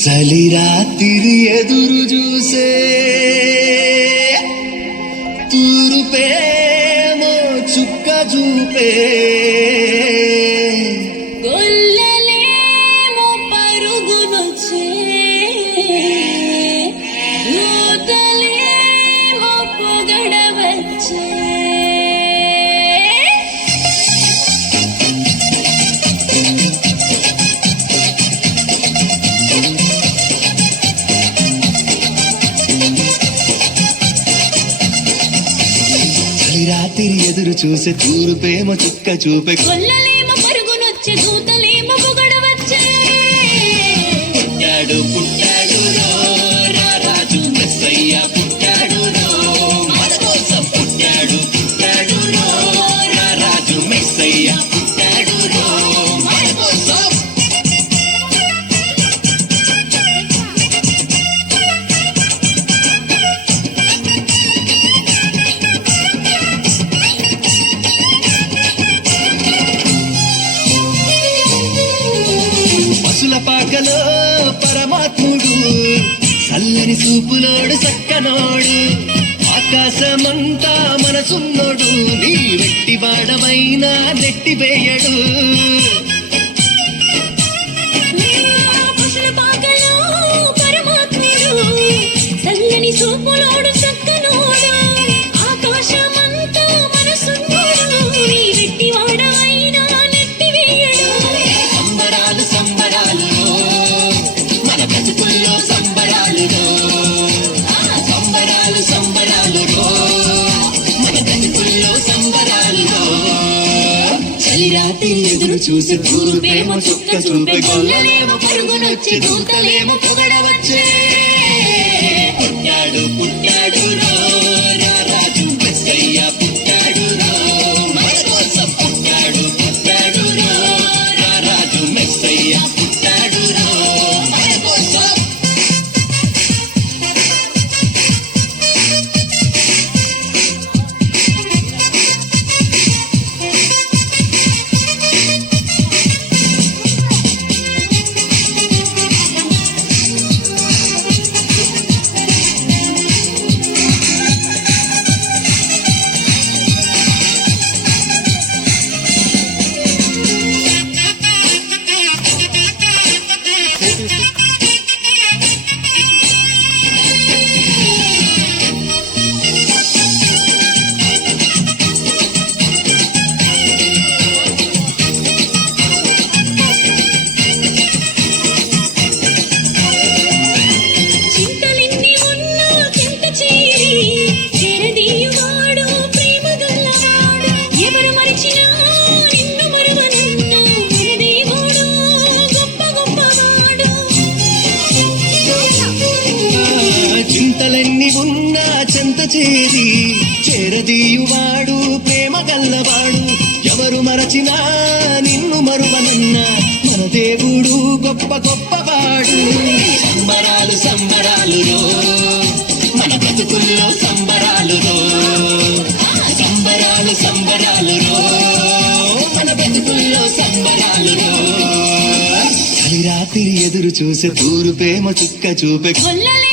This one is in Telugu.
చలి రాత్రి ఎదురు చూసే తూరుపేమో చుక్క చూపే గొల్లలేమో పరుగునొచ్చే దూతలేమో పొగడవచ్చే రాత్రి ఎదురు చూసే తూరుపేమో చుక్క చూపే గొల్లలేమో పరుగునొచ్చే దూతలేమో పొగడవచ్చే పుట్టాడు పుట్టాడు రో రారాజు మెస్సయ్య పుట్టాడు రో మన కోసం పుట్టాడు పుట్టాడు రో రారాజు మెస్సయ్య పుట్టాడు రో మన కోసం పశుల పాకలో పరమాత్ముడు చల్లని చూపులోడు చక్కనోడు ఆకాశమంతా మనసున్నోడు నీ వెట్టి వాడమైనా నెట్టివేయడు పశుల పాకలో పరమాత్ముడు చల్లని చూపులోడు చక్కనోడు ఆకాశమంతా మనసున్నోడు నీ వెట్టి వాడమైనా నెట్టివేయడు సంబరాలు సంబరాలు మన బ్రతుకుల్లో సంబరాలు సంబరాలు సంబరాలు మన బ్రతుకుల్లో సంబరాలు చలి రాత్రి ఎదురు చూసి తూర్పేమో చుక్క చూపే గొల్లలేమో పరుగునొచ్చి దూతలేమో పొగడవచ్చే పుట్టాడు పుట్టాడు రో రారాజు మెస్సయ్య పుట్టాడు రో మన కోసం పుట్టాడు పుట్టాడు రో రారాజు మెస్సయ్య పుట్టాడు రో మన కోసం చింతలెన్ని ఉన్నా చింత చేరి చెరదీయువాడు ప్రేమ గల్లవాడు ఎవరు మరిచినా నిన్ను మరువనన్నా మన దేవుడు గొప్ప గొప్పవాడు చింతలెన్ని ఉన్నా చెంత చేరి చేరదీయువాడు ప్రేమ గల్లవాడు ఎవరు మరచినా నిన్ను మరువనన్నా మన దేవుడు గొప్ప గొప్పవాడు సంబరాలు సంబరాలు మన బ్రతుకుల్లో సంబరాలు సంబరాలు సంబరాలు మన బ్రతుకుల్లో సంబరాలు చలి రాత్రి ఎదురు చూసే తూరుపేమో చుక్క చూపే గొల్లలే